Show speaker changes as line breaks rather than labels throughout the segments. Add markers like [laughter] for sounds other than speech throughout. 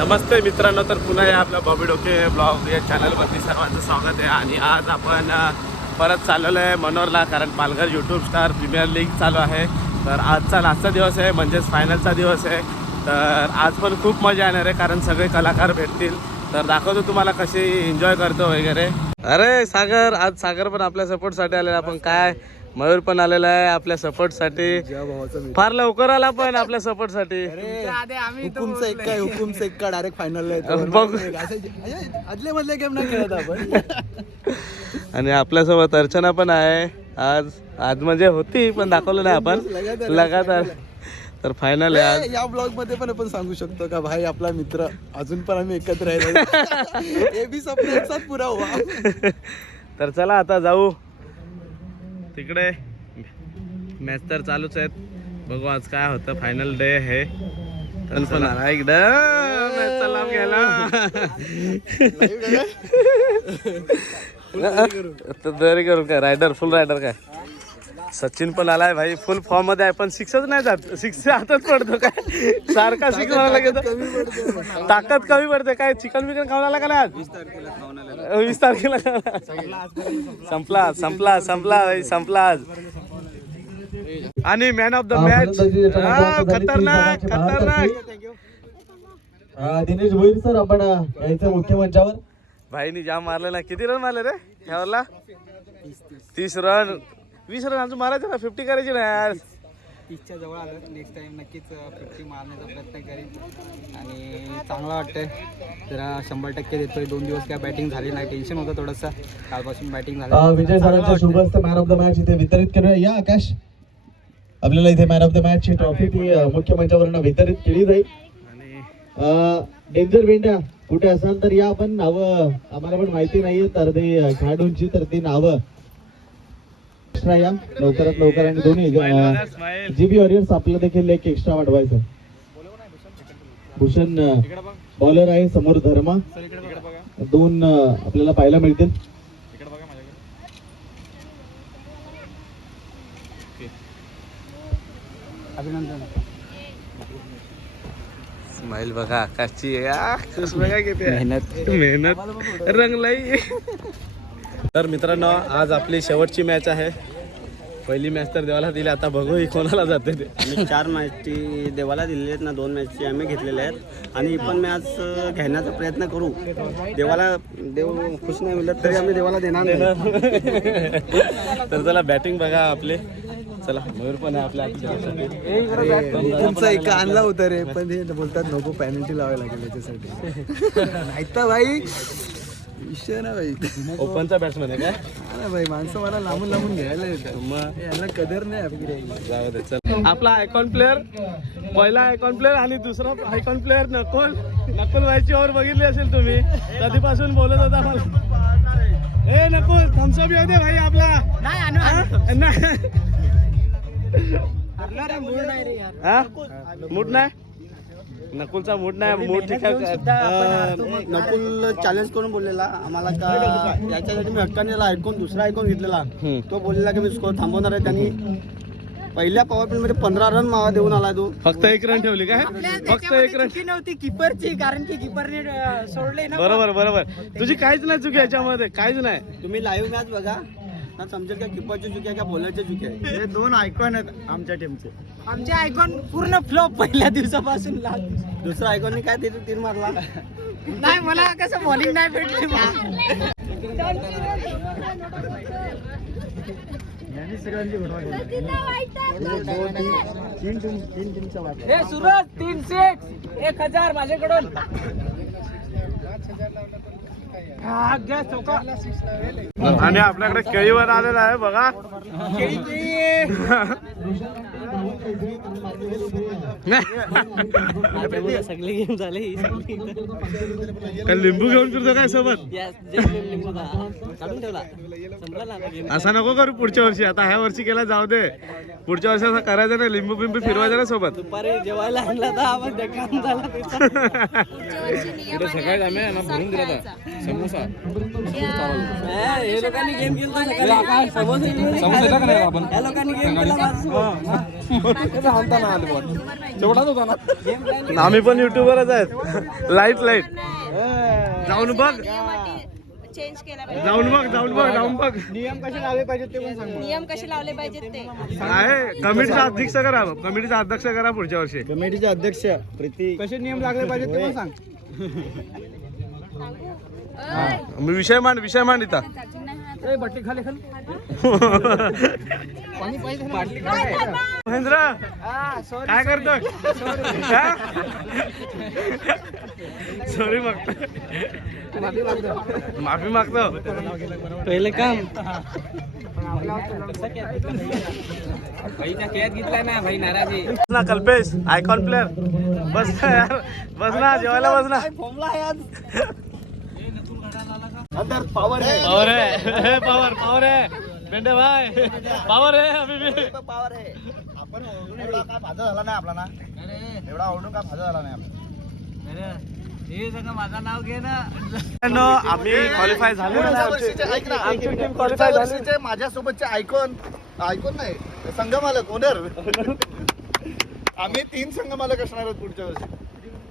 नमस्ते मित्रांनो तर पुन्हा या आपल्या बॉबी डोके ब्लॉग या चॅनलवरती सर्वांचं स्वागत आहे. आणि आज आपण परत चाललेलो आहे मनोरला कारण Palghar YouTube star premier league चालू आहे. तर आजचा लास्टचा दिवस आहे म्हणजेच फायनलचा दिवस आहे. तर आज पण खूप मजा येणार आहे कारण सगळे कलाकार भेटतील. तर दाखवतो तुम्हाला कशी एन्जॉय करतो वगैरे. अरे सागर आज सागर पण आपल्या सपोर्टसाठी आलेला. आपण काय मयूर पण आलेला आहे आपल्या सपोर्टसाठी फार लवकर आला पण आपल्या सपोर्टसाठी
हुकुमचा एक काय हुकुमचा एक का डायरेक्ट फायनल
बघ.
आदले मधले गेम नाही खेळत आपण. [laughs]
आणि आपल्यासोबत अर्चना पण आहे. आज आज म्हणजे होती पण दाखवलं नाही आपण. [laughs]
लगातार.
तर फायनल आहे आज.
या ब्लॉगमध्ये पण आपण सांगू शकतो का भाई आपला मित्र अजून पण आम्ही एकत्र [laughs] हे पुरा हुआ
तर चला आता जाऊ. तिकडे मॅच तर चालूच आहेत. बघू आज काय होतं. फायनल डे आहे. तर पण आला इकडं मॅचचा लाभ घ्यायला तर दरी करू काय? रायडर फुल रायडर काय? सचिन पण आलाय भाई. फुल फॉर्ममध्ये आहे पण सिक्सच नाही जात. सिक्स हातात पडतो काय? सारखा सिक्स घेतो. ताकद कमी पडते. काय चिकन बिकन खाऊन आला का नाही आज? वीस तारखेला संपला संपला संपला भाई संपला आज। आणि मॅन ऑफ द मॅच खतरनाक खतरनाक।
दिनेश भोईर सर आपण यायचं मुख्य मंचावर।
भाईनी जाम मारले ना किती रन मारले रे? ह्यावरला? तीस रन वीस रन अजून मारायचे ना? फिफ्टी करायची ना यार.
तीसच्या जवळ आलं. नेक्स्ट टाइम नक्कीच फिफ्टी मारण्याचा प्रयत्न करीन. आणि चांगलं वाटतंय. जरा शंभर टक्के देतोय. दोन दिवस काय बॅटिंग झाली नाही. टेन्शन होतं थोडंसं. कालपासून बॅटिंग झालं.
विजय सरांच्या शुभस्थ मॅन ऑफ द मॅच इथे वितरित करूया या आकाश? आपल्याला इथे मॅन ऑफ द मॅच ची ट्रॉफी ती मुख्य मंचावरनं वितरित केली जाईल.
आणि
डेंजर भेंड्या कुठे असाल तर या पण नावं आम्हाला पण माहिती नाहीये तर ते खेळाडूंची तर ती नावं. एक्स्ट्रा या लवकरात लवकर आणि दोन्ही
स्माईल
जी बी वॉरियर्स आपलं देखील एक एक्स्ट्रा वाढवायचं भूषण बॉलर आहे समोर धर्मा. दोन आपल्याला पाहायला मिळतील.
बघा आकाशची बघा किती मेहनत. मेहनत. रंगलाई तर मित्रांनो आज आपली शेवटची मॅच आहे. पहिली मॅच तर देवाला दिली आता बघू ही कोणाला जाते ते.
आम्ही चार मॅची देवाला दिलेल्या आहेत ना दोन मॅचची आम्ही घेतलेल्या आहेत. आणि ही पण मॅच घेण्याचा प्रयत्न करू. देवाला देव खुश नाही मिळत तरी आम्ही देवाला देणार नाही.
तर चला बॅटिंग बघा आपले. चला मयूर पण आहे आपल्या आजच्या
तुमचा एक आणला होता रे पण हे बोलतात नको पॅनल्टी लावायला लागेल याच्यासाठी. नाही तर भाई विषय ना भाई.
ओपनचा बॅट्समॅन आहे काय
हा ना भाई माणसं मला लांबून लांबून घ्यायला येतात.
मग?
यांना कदर नाही आपली.
जाऊ दे चल. आपला आयकॉन प्लेअर पहिला आयकॉन प्लेअर आणि दुसरा आयकॉन प्लेअर नकुल. नकुल व्हायची ओव्हर बघितली असेल तुम्ही. कधीपासून बोलत होता मला. ए नकुल थम्सअप येऊ दे भाई आपला. हा? नाही. हा? मूड नाही? नकुलचा मूड नाही मूड ठीक आहे
नकुल चॅलेंज करून बोललेला. आम्हाला का याच्यासाठी मी हक्काने त्याला ऐकून दुसरा ऐकून घेतलेला. तो बोललेला की मी स्कोर थांबवणार आहे. त्यांनी पहिल्या पॉवर प्ले मध्ये पंधरा रन मावा देऊन आला तो.
फक्त एक रन ठेवली काय फक्त एक रन
नव्हती किपरची कारण की किपरने सोडले ना
बरोबर बरोबर. तुझी काहीच नाही चुकी याच्यामध्ये काहीच नाही.
तुम्ही लाईव्ह मॅच बघा. ना समजेल का किपरची चुकी आहे का बॉलरची चुकी आहे
हे दोन आयकॉन आहेत आमच्या टीमचे
आमचे आयकॉन पूर्ण फ्लॉप पहिल्या दिवसापासून लाल
दुसरा आयकॉनने काय तिथे तीन मारला?
नाही मला कसं बॉलिंग नाही भेटली हे सुरज तीन सिक्स एक हजार माझ्याकडून.
आणि आपल्याकडे केळीवर आलेला आहे बघा.
सगळे गेम झाले
लिंबू घेऊन फिरतो काय सोबत? असा नको करू पुढच्या वर्षी आता ह्या वर्षी केला जाऊ दे. पुढच्या वर्षी असं करायचं ना लिंबू बिंबू फिरवायचं ना सोबत.
दुपारी जेवायला आणला तर आवाज काम झाला [laughs]
सकाळी आम्ही आहे ना भरून दिला होता. समोसा.
हे लोकांनी गेम केला
समोसा का नाही आपण.
या लोकांनी गेम
तेवढाच होता ना.
आम्ही पण युट्यूबवरच आहेत. लाइट लाइट जाऊन बघ.
चेंज केला पाहिजे.
जाऊन बघ जाऊन बघ जाऊन बघ.
नियम कसे लावले पाहिजेत ते पण सांग.
नियम कसे लावले पाहिजेत ते?
आहे कमिटीचा अध्यक्ष करा कमिटीचा अध्यक्ष करा पुढच्या वर्षी.
कमिटीचे अध्यक्ष प्रीती.
कसे नियम लागले पाहिजेत ते पण सांग.
मी विषय मांड विषय मांड इथं.
ए बट्टी खाली खाली.
महेंद्र काय करतो सॉरी मागतो माफी मागतो.
पहिले काम.
ना
कल्पेश आयकॉन प्लेअर बस ना यार. बस ना जेवायला बस ना.
पावर आहे
पावर है. पावर पावर है. [laughs] बेंडे भाई. पावर है अभी भी.
पावर आहे आपण काय फायदा झाला नाही आपला ना? एवढा ओरडून काय फायदा झाला नाही आपला?
मित्रांनो, आम्ही क्वालिफाय झालो.
पुढच्या वर्षीचे ऐक ना, पुढच्या वर्षीचे माझ्यासोबतचे आयकॉन आयकॉन नाही संघमालक ओनर आम्ही तीन संघमालक असणार आहोत पुढच्या वर्षी.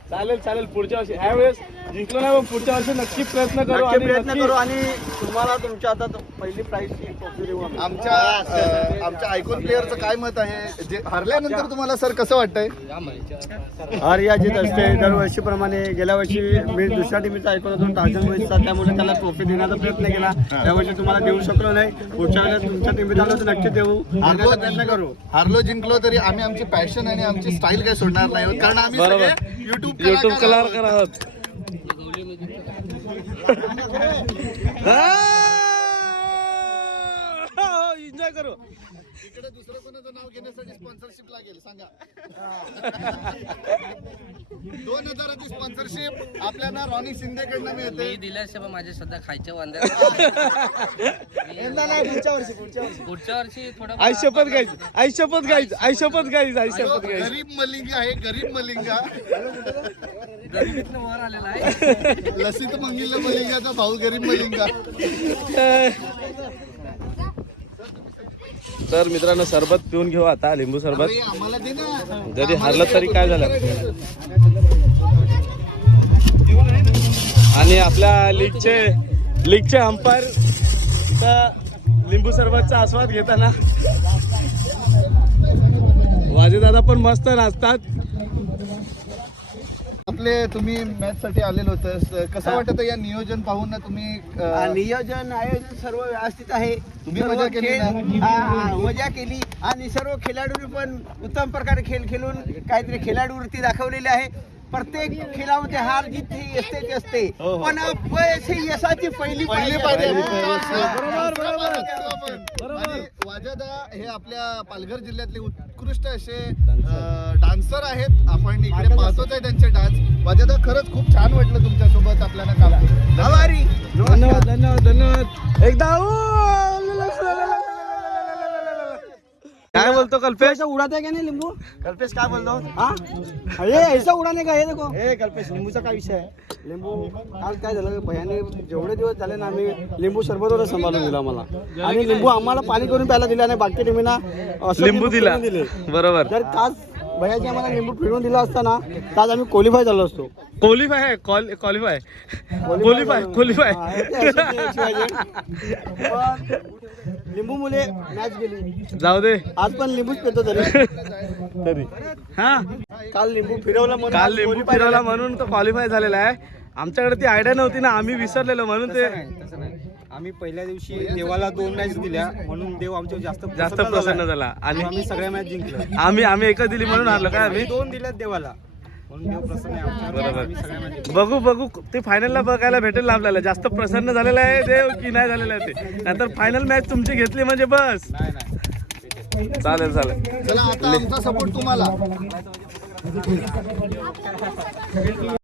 चालेल चालेल पुढच्या वर्षी. ह्या वेळेस जिंकलो नाही पण पुढच्या वर्षी नक्की प्रयत्न करू
नक्की
आणि
प्रयत्न
नक्की-
करू आणि तुम्हाला तुमच्या हातात पहिली प्राईज ट्रॉफी देऊ आम्ही.
आमच्या अं, आमच्या आयकॉन प्लेअरचं काय मत आहे? जे हरल्यानंतर तुम्हाला सर कसं वाटतंय?
हार या जीत असते. दरवर्षीप्रमाणे गेल्या वर्षी मी दुसऱ्या टीमचा ऐकून होतो. टार्जन बॉईजचा त्यामुळे त्याला ट्रॉफी देण्याचा प्रयत्न केला. त्यावर्षी तुम्हाला देऊ शकलो नाही. पुढच्या वेळेस तुमच्या टीमीत आलो तर नक्की देऊ.
हारलो
देण्याचा प्रयत्न करू.
हारलो जिंकलो तरी आम्ही आमची पॅशन आणि आमची स्टाईल काय सोडणार नाही आहोत. कारण आम्ही
बरोबर.
युट्यूब
युट्यूब कलर करा आहोत. एन्जॉय करू.
इकडे दुसरं कोणाचं नाव घेण्यासाठी स्पॉन्सरशिप लागेल सांगा. दोन हजाराची स्पॉन्सरशिप आपल्याला रॉनी शिंदेकडनं मिळते.
दिल्याशिवाय माझे सध्या खायचे वांदे [laughs]
यंदा नाही पुढच्या वर्षी पुढच्या वर्षी.
पुढच्या वर्षी थोडं
आई शपथ गाईज आई शपथ गाईज आई शपथ गाईज आई शपथ गाईज
गरीब मलिंगा आहे गरीब मलिंगा.
वर आलेला आहे. [laughs]
लसित मंगिल मलिंगाचा भाऊ गरीब मलिंगा.
तर मित्रांनो सरबत पिऊन घेऊ आता लिंबू सरबत.
अरे, आम्हाला दे ना
जरी हारलं तरी काय झालं? आणि आपल्या लीगचे लीगचे अंपायर लिंबू सरबतचा आस्वाद घेताना वाजे दादा पण मस्त नाचतात.
आपले तुम्ही मॅच साठी आलेलो होतं कसं वाटतं या नियोजन पाहून ना तुम्ही अं,
नियोजन आयोजन सर्व व्यवस्थित आहे
तुम्ही
सर्व
मजा केली
खेळ-
ना?
हा, हा, मजा केली आणि सर्व खेळाडूंनी पण उत्तम प्रकारे खेळ खेळून काहीतरी खेळाडू वृत्ती दाखवलेली आहे प्रत्येक खेळामध्ये हार जीत ही असते ती असते
हो,
पण अपयश ही यशाची पहिली
पहिली
पायरी आहे.
पायरी आहे.
बरोबर, बरोबर.
वाजादा हे आपल्या पालघर जिल्ह्यातले उत्कृष्ट असे डान्सर आहेत. आपण इकडे पाहतोच आहे त्यांचे डान्स. वाजादा खरंच खूप छान वाटलं तुमच्यासोबत आपल्याला काम
धन्यवाद धन्यवाद धन्यवाद. एकदा बोलतो कल्पेश?
ऐसा उड़ाता है क्या नहीं लिंबू?
कल्पेश काय बोलतो?
हाँ? अरे ऐसा उड़ाने का? है देखो ए कल्पेश लिंबूचा काय विषय आहे? लिंबू काल काय झालं? भयाने जेवढे दिवस झाले ना आम्ही लिंबू सरबतवरच सांभाळून दिला आम्हाला. आणि लिंबू आम्हाला पाणी करून प्यायला दिला नाही बाकी टीमीना असं
लिंबू दिला. बरोबर.
जर काच भयाची आम्हाला लिंबू फिरवून दिला असता. ना तर आज आम्ही क्वालिफाय झालो. असतो
क्वालिफाय आहे क्वालिफाय क्वालिफाय क्वालिफाय
लिंबू मुले मॅच गेली.
जाऊ दे.
आज पण लिंबूच पेतो तरी.
तरी. हा?
काल लिंबू फिरवलं म्हणून
काल
आज
लिंबू
qualify
फिरवला
झालो.
म्हणून तो क्वालिफाय झालेला आहे. आमच्याकडे ती आयडिया नव्हती ना आम्ही विसरलेलो म्हणून ते
तसं नाही आम्ही पहिल्या दिवशी देवाला दोन मॅच दिल्या म्हणून देव आमच्या जास्त
जास्त
प्रसन्न.
झाला. आणि
आम्ही सगळ्या मॅच जिंकलो.
आम्ही आम्ही एकच दिली म्हणून हारलो. काय
आम्ही
आम्ही?
दोन दिल्यात देवाला.
बघू बघू. ते फायनलला बघायला भेटेल ना आपल्याला. जास्त प्रसन्न झालेला आहे देव की नाही झालेला आहे ते. नंतर फायनल मॅच तुमची घेतली म्हणजे बस.
नाही नाही.
चालेल चालेल.
चला आता आमचा सपोर्ट तुम्हाला. [laughs]